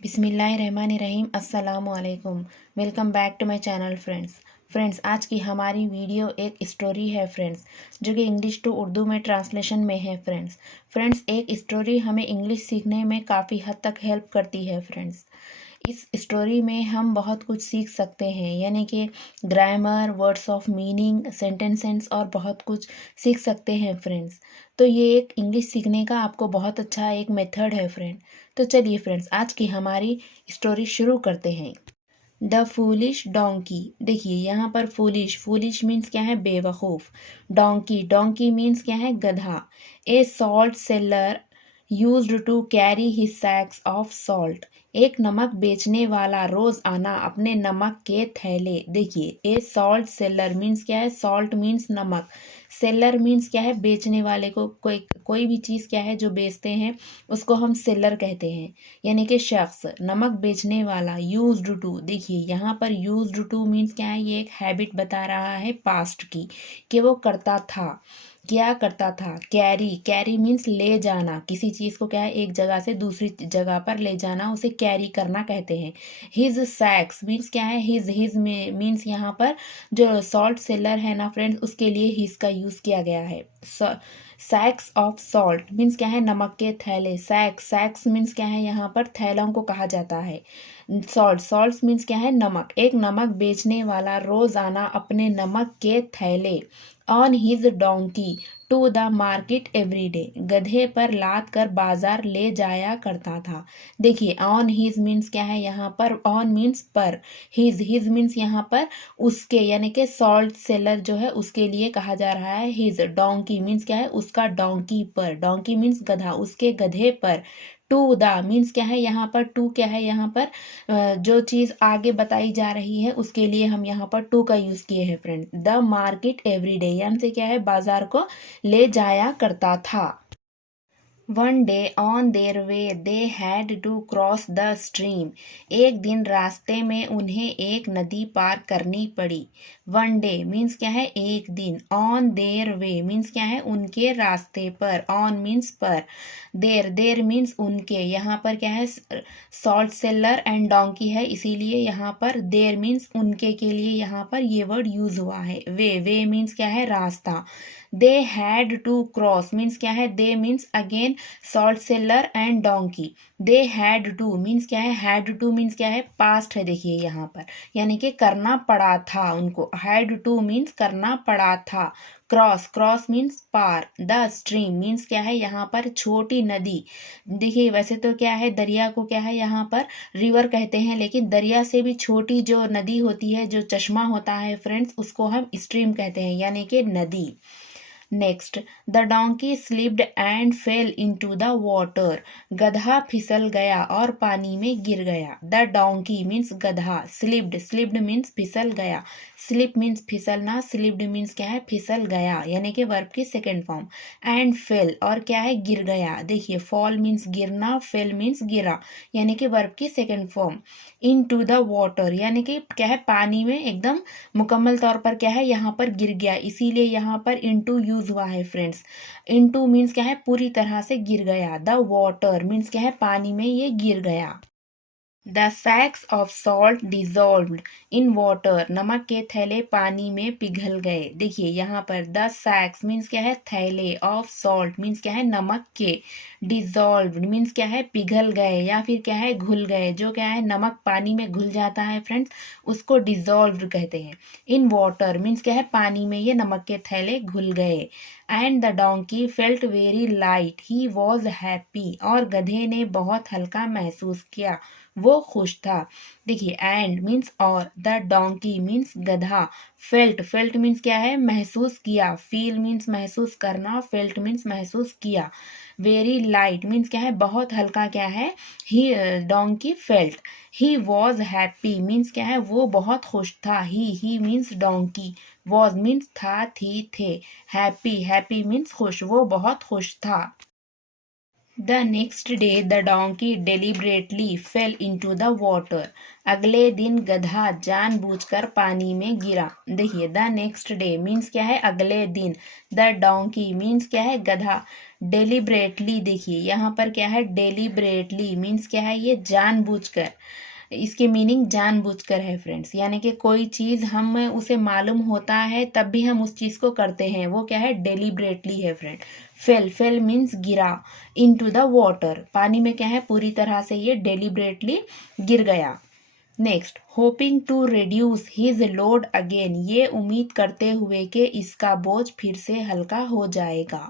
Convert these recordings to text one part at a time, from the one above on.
बिस्मिल्लाहिर्रहमानिर्रहीम अस्सलामुअलैकुम। Welcome back to my channel friends आज की हमारी वीडियो एक स्टोरी है फ्रेंड्स, जो कि इंग्लिश टू उर्दू में ट्रांसलेशन में है फ्रेंड्स एक स्टोरी हमें इंग्लिश सीखने में काफ़ी हद तक हेल्प करती है फ्रेंड्स। इस स्टोरी में हम बहुत कुछ सीख सकते हैं, यानी कि grammar, words of meaning, sentences और बहुत कुछ सीख सकते हैं फ्रेंड्स। तो ये एक इंग्लिश सीखने का आपको बहुत अच्छा एक मेथड है फ्रेंड। तो चलिए फ्रेंड्स आज की हमारी स्टोरी शुरू करते हैं। The foolish donkey. देखिए यहाँ पर फूलिश मीन्स क्या है, बेवकूफ़। डोंकी मीन्स क्या है, गधा। A salt seller used to carry his sacks of salt. एक नमक बेचने वाला रोज आना अपने नमक के थैले। देखिए ए सॉल्ट सेलर मीन्स क्या है, सॉल्ट मीन्स नमक, सेलर मीन्स क्या है, बेचने वाले को। कोई भी चीज़ क्या है जो बेचते हैं उसको हम सेलर कहते हैं, यानी कि शख्स। नमक बेचने वाला, यूज्ड टू। देखिए यहाँ पर यूज्ड टू मीन्स क्या है, ये एक हैबिट बता रहा है पास्ट की, कि वो करता था, क्या करता था। कैरी मीन्स ले जाना, किसी चीज़ को क्या है एक जगह से दूसरी जगह पर ले जाना, उसे कैरी करना कहते हैं। हिज सैक्स मीन्स क्या है, हिज मीन्स यहाँ पर जो सॉल्ट सेलर है ना फ्रेंड्स, उसके लिए हिज का यूज़ किया गया है। सैक्स ऑफ सॉल्ट मीन्स क्या है, नमक के थैले। सैक्स मीन्स क्या है, यहाँ पर थैलों को कहा जाता है। सॉल्ट मीन्स क्या है, नमक। एक नमक बेचने वाला रोजाना अपने नमक के थैले on his donkey to the market every day. गधे पर लाद कर बाजार ले जाया करता था। देखिए ऑन हिज मीन्स क्या है, यहाँ पर ऑन मीन्स पर, हिज मीन्स यहाँ पर उसके, यानी कि सॉल्ट सेलर जो है उसके लिए कहा जा रहा है हिज। डोंकी मीन्स क्या है, उसका डोंकी पर। डोंकी मीन्स गधा, उसके गधे पर। टू द मीन्स क्या है, यहाँ पर टू क्या है, यहाँ पर जो चीज़ आगे बताई जा रही है उसके लिए हम यहाँ पर टू का यूज़ किए हैं फ्रेंड। द मार्केट एवरीडे यानी से क्या है, बाजार को ले जाया करता था। One day on their way they had to cross the stream. एक दिन रास्ते में उन्हें एक नदी पार करनी पड़ी। वन डे मीन्स क्या है, एक दिन। ऑन देयर वे मीन्स क्या है, उनके रास्ते पर। ऑन मीन्स पर। देर मीन्स उनके। यहाँ पर क्या है, सॉल्ट सेलर एंड डोंकी है, इसीलिए यहाँ पर देर मीन्स उनके के लिए यहाँ पर ये वर्ड यूज हुआ है। वे मीन्स क्या है, रास्ता। They had to cross means क्या है, they means again salt seller and donkey. They had to means क्या है, हैड टू मीन्स क्या है, पास्ट है। देखिए यहाँ पर यानी कि करना पड़ा था उनको। हैड टू मीन्स करना पड़ा था। क्रॉस मीन्स पार। द स्ट्रीम मीन्स क्या है, यहाँ पर छोटी नदी। देखिए वैसे तो क्या है, दरिया को क्या है यहाँ पर रिवर कहते हैं, लेकिन दरिया से भी छोटी जो नदी होती है, जो चश्मा होता है फ्रेंड्स, उसको हम स्ट्रीम कहते हैं, यानी कि नदी। Next, the donkey slipped and fail into the water. गधा फिसल गया और पानी में गिर गया। द डोंकी मीन्स गधा, स्लिप्ड मीन्स फिसल गया। स्लिप मीन्स फिसलना, स्लिप्ड मीन्स क्या है, फिसल गया, यानी कि वर्ब की सेकेंड फॉर्म। एंड फेल और क्या है, गिर गया। देखिए फॉल मीन्स गिरना, फेल मीन्स गिरा, यानी कि वर्ब की second form. In to the water यानी कि क्या है, पानी में एकदम मुकम्मल तौर पर क्या है, यहाँ पर गिर गया, इसीलिए यहाँ पर इनटू यूज हुआ है फ्रेंड्स। इनटू मीन्स क्या है, पूरी तरह से गिर गया। द वाटर मीन्स क्या है, पानी में ये गिर गया। The sacks of salt dissolved in water. नमक के थैले पानी में पिघल गए। देखिए यहाँ पर द सैक्स मीन्स क्या है, थैले, ऑफ सॉल्ट मीन्स क्या है, नमक के। डिजॉल्व्ड मीन्स क्या है, पिघल गए या फिर क्या है, घुल गए। जो क्या है, नमक पानी में घुल जाता है फ्रेंड्स, उसको डिजॉल्व्ड कहते हैं। इन वाटर मीन्स क्या है, पानी में ये नमक के थैले घुल गए। And the donkey felt very light he was happy. और गधे ने बहुत हल्का महसूस किया, वो खुश था। देखिए एंड मीन्स और, द डोंकी मीन्स गधा। फेल्ट मीन्स क्या है, महसूस किया। फील मीन्स महसूस करना, फेल्ट मीन्स महसूस किया। वेरी लाइट मीन्स क्या है, बहुत हल्का क्या है, he donkey felt. He was happy means क्या है, वो बहुत खुश था। He means donkey, was means था, थी, थे। हैप्पी मीन्स खुश, वो बहुत खुश था। The next day the donkey deliberately fail into the water. अगले दिन गधा जानबूझकर पानी में गिरा। देखिए द नेक्स्ट डे मीन्स क्या है, अगले दिन। द डोंकी मीन्स क्या है, गधा। डेलिबरेटली, देखिए यहाँ पर क्या है, डेलिबरेटली मीन्स क्या है, ये जानबूझकर। इसके मीनिंग जानबूझकर है फ्रेंड्स, यानी कि कोई चीज़ हम उसे मालूम होता है तब भी हम उस चीज़ को करते हैं, वो क्या है, डेलिबरेटली है फ्रेंड। फेल, फेल मीन्स गिरा। इनटू द वाटर, पानी में क्या है, पूरी तरह से ये डेलिबरेटली गिर गया। Next, hoping to reduce his load again, ये उम्मीद करते हुए कि इसका बोझ फिर से हल्का हो जाएगा।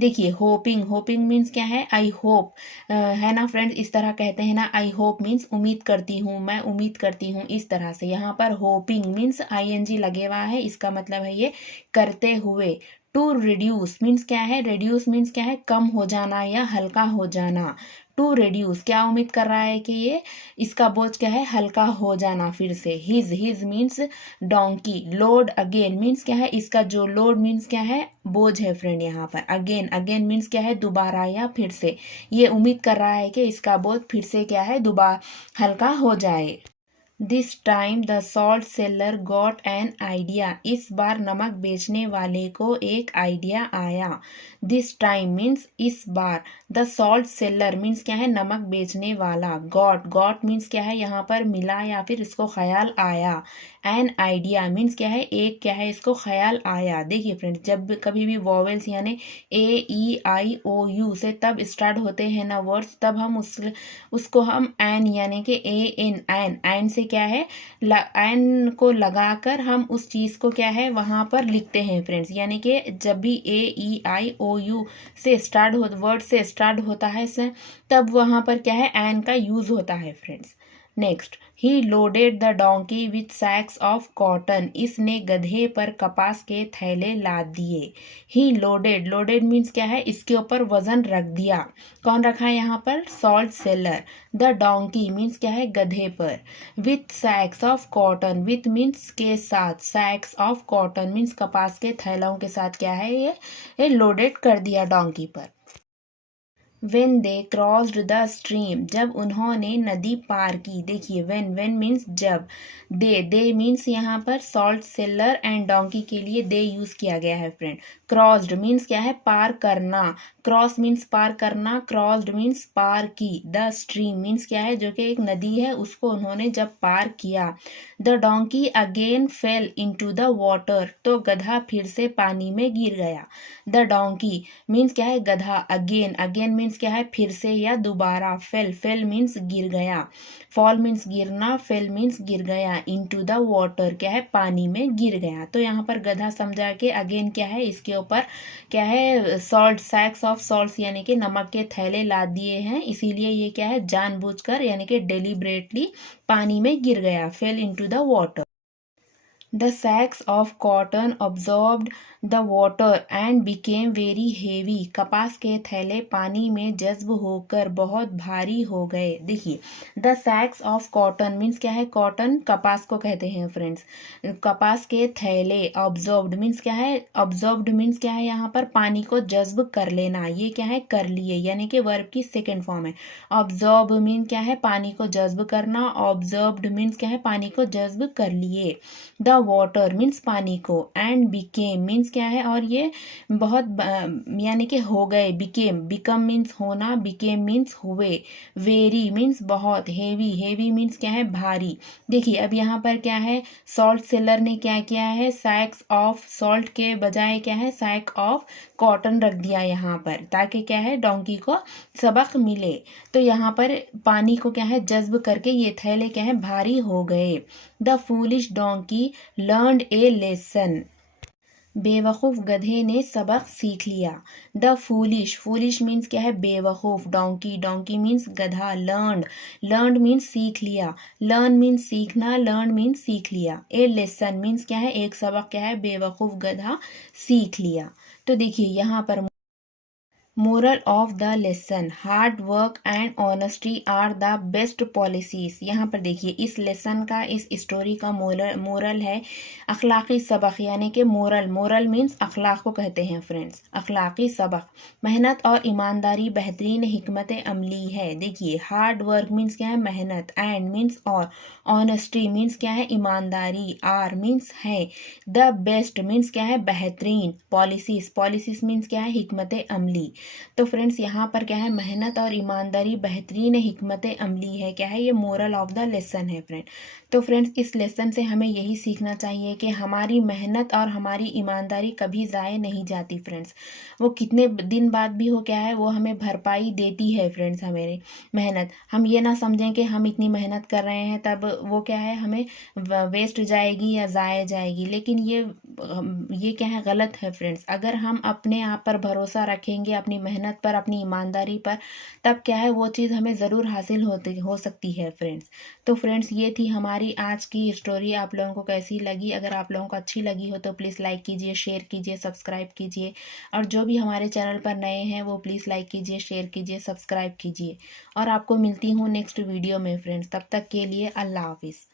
देखिए होपिंग, होपिंग मीन्स क्या है, आई होप, है ना फ्रेंड्स, इस तरह कहते हैं ना, आई होप मीन्स उम्मीद करती हूँ, मैं उम्मीद करती हूँ, इस तरह से। यहाँ पर होपिंग मीन्स आईएनजी लगे हुआ है, इसका मतलब है ये करते हुए। टू रिड्यूस मीन्स क्या है, रिड्यूस मीन्स क्या है, कम हो जाना या हल्का हो जाना। टू रिड्यूस, क्या उम्मीद कर रहा है कि ये इसका बोझ क्या है, हल्का हो जाना फिर से। His, his means donkey. Load again means क्या है, इसका जो लोड मीन्स क्या है, बोझ है फ्रेंड यहाँ पर। अगेन, अगेन मीन्स क्या है, दोबारा या फिर से। ये उम्मीद कर रहा है कि इसका बोझ फिर से क्या है, दोबारा हल्का हो जाए। This time the salt seller got an idea, इस बार नमक बेचने वाले को एक आइडिया आया। दिस टाइम मीन्स इस बार। द सॉल्ट सेलर मीन्स क्या है, नमक बेचने वाला। गॉट, गॉट मीन्स क्या है, यहाँ पर मिला या फिर इसको ख्याल आया। एन आइडिया मीन्स क्या है, एक क्या है, इसको ख्याल आया। देखिए फ्रेंड्स, जब कभी भी वॉवेल्स यानी AEIOU से तब स्टार्ट होते हैं ना वर्ड्स, तब हम उसको हम एन यानी कि एन से क्या है, एन को लगाकर हम उस चीज़ को क्या है वहाँ पर लिखते हैं फ्रेंड्स। यानी कि जब भी AEIOU से स्टार्ट हो, वर्ड से स्टार्ट होता है से, तब वहाँ पर क्या है, एन का यूज़ होता है friends. Next, he loaded the donkey with sacks of cotton, इसने गधे पर कपास के थैले लाद दिए। ही लोडेड, लोडेड मीन्स क्या है, इसके ऊपर वजन रख दिया। कौन रखा है यहाँ पर, salt seller. The donkey means क्या है, गधे पर। With sacks of cotton, with means के साथ, सैक्स ऑफ कॉटन मीन्स कपास के थैलों के साथ क्या है, ये लोडेड कर दिया डोंकी पर। When they crossed the stream, जब उन्होंने नदी पार की। देखिए when मीन्स जब। दे मीन्स यहाँ पर सॉल्ट सेलर एंड डोंकी के लिए दे यूज किया गया है फ्रेंड। क्रॉस्ड मीन्स क्या है, पार करना। क्रॉस मीन्स पार करना, क्रॉस्ड मीन्स पार की। द स्ट्रीम मीन्स क्या है, जो कि एक नदी है, उसको उन्होंने जब पार किया। The donkey again fail into the water, तो गधा फिर से पानी में गिर गया। द डोंकी मीन्स क्या है, गधा। अगेन, अगेन मीन्स क्या है, फिर से या दोबारा। फेल, फेल मीन्स गिर गया। फॉल मीन्स गिरना, फेल मीन्स गिर गया। इनटू द वाटर क्या है, पानी में गिर गया। तो यहाँ पर गधा समझा के अगेन क्या है, इसके ऊपर क्या है, सॉल्ट, सैक्स ऑफ सॉल्ट्स यानी कि नमक के थैले लाद दिए हैं, इसीलिए ये क्या है, जानबूझकर यानी कि डेलिबरेटली पानी में गिर गया। Fail into the water. The sacks of cotton absorbed the water and became very heavy. कपास के थैले पानी में जज्ब होकर बहुत भारी हो गए। देखिए the sacks of cotton means क्या है, कॉटन कपास को कहते हैं फ्रेंड्स। कपास के थैले, absorbed मीन्स क्या है, absorbed मीन्स क्या है, यहाँ पर पानी को जज्ब कर लेना। ये क्या है, कर लिए, यानी कि वर्ब की सेकेंड फॉर्म है। absorb मीन्स क्या है, पानी को जज्ब करना। absorbed मीन्स क्या है, पानी को जज्ब कर लिए। द वाटर मीन्स पानी को। एंड बिकेम मीन्स क्या है, और ये बहुत यानी कि हो गए। बिकेम, बिकम मीन्स होना, बिकेम मीन्स हुए। वेरी मीन्स बहुत। हेवी, हेवी मीन्स क्या है, भारी। देखिए अब यहाँ पर क्या है, सॉल्ट सेलर ने क्या किया है, सैक्स ऑफ सॉल्ट के बजाय क्या है, सैक ऑफ कॉटन रख दिया यहाँ पर, ताकि क्या है, डोंकी को सबक मिले। तो यहाँ पर पानी को क्या है, जज्ब करके ये थैले क्या है, भारी हो गए। The foolish donkey learned A lesson, बेवकूफ़ गधे ने सबक सीख लिया। द फूलिश, फूलिश मीन्स क्या है, बेवकूफ़। डोंकी, डोंकी मीन्स गधा। लर्नड, लर्नड मीन्स सीख लिया। लर्न मीन्स सीखना, लर्न मीन्स सीख लिया। ए लेसन मीन्स क्या है, एक सबक क्या है, बेवकूफ़ गधा सीख लिया। तो देखिए यहाँ पर moral of the lesson, hard work and honesty are the best policies. यहाँ पर देखिए इस लेसन का, इस स्टोरी का मोरल है अखलाकी सबक, यानी कि मोरल मीन्स अखलाक को कहते हैं फ्रेंड्स, अखलाकी सबक। मेहनत और ईमानदारी बेहतरीन हिकमत अमली है। देखिए हार्ड वर्क मीन्स क्या है, मेहनत, एंड मीन्स और, ऑनेस्टी मीन्स क्या है, ईमानदारी, आर मीन्स है, द बेस्ट मीन्स क्या है, बेहतरीन, पॉलिसीज मीन्स क्या है, हिकमत अमली। तो फ्रेंड्स यहाँ पर क्या है, मेहनत और ईमानदारी बेहतरीन हिकमत अमली है, क्या है, ये मोरल ऑफ द लेसन है फ्रेंड। तो फ्रेंड्स इस लेसन से हमें यही सीखना चाहिए कि हमारी मेहनत और हमारी ईमानदारी कभी ज़ाय नहीं जाती फ्रेंड्स। वो कितने दिन बाद भी हो, क्या है, वो हमें भरपाई देती है फ्रेंड्स। हमारी मेहनत, हम ये ना समझें कि हम इतनी मेहनत कर रहे हैं तब वो क्या है, हमें वेस्ट जाएगी या ज़ाय जाएगी, लेकिन ये क्या है, गलत है फ्रेंड्स। अगर हम अपने आप पर भरोसा रखेंगे, अपनी मेहनत पर, अपनी ईमानदारी पर, तब क्या है, वो चीज़ हमें ज़रूर हासिल हो सकती है फ्रेंड्स। तो फ्रेंड्स ये थी हमारी आज की स्टोरी। आप लोगों को कैसी लगी? अगर आप लोगों को अच्छी लगी हो तो प्लीज़ लाइक कीजिए, शेयर कीजिए, सब्सक्राइब कीजिए, और जो भी हमारे चैनल पर नए हैं वो प्लीज़ लाइक कीजिए, शेयर कीजिए, सब्सक्राइब कीजिए। और आपको मिलती हूँ नेक्स्ट वीडियो में फ्रेंड्स, तब तक के लिए अल्लाह हाफिज़।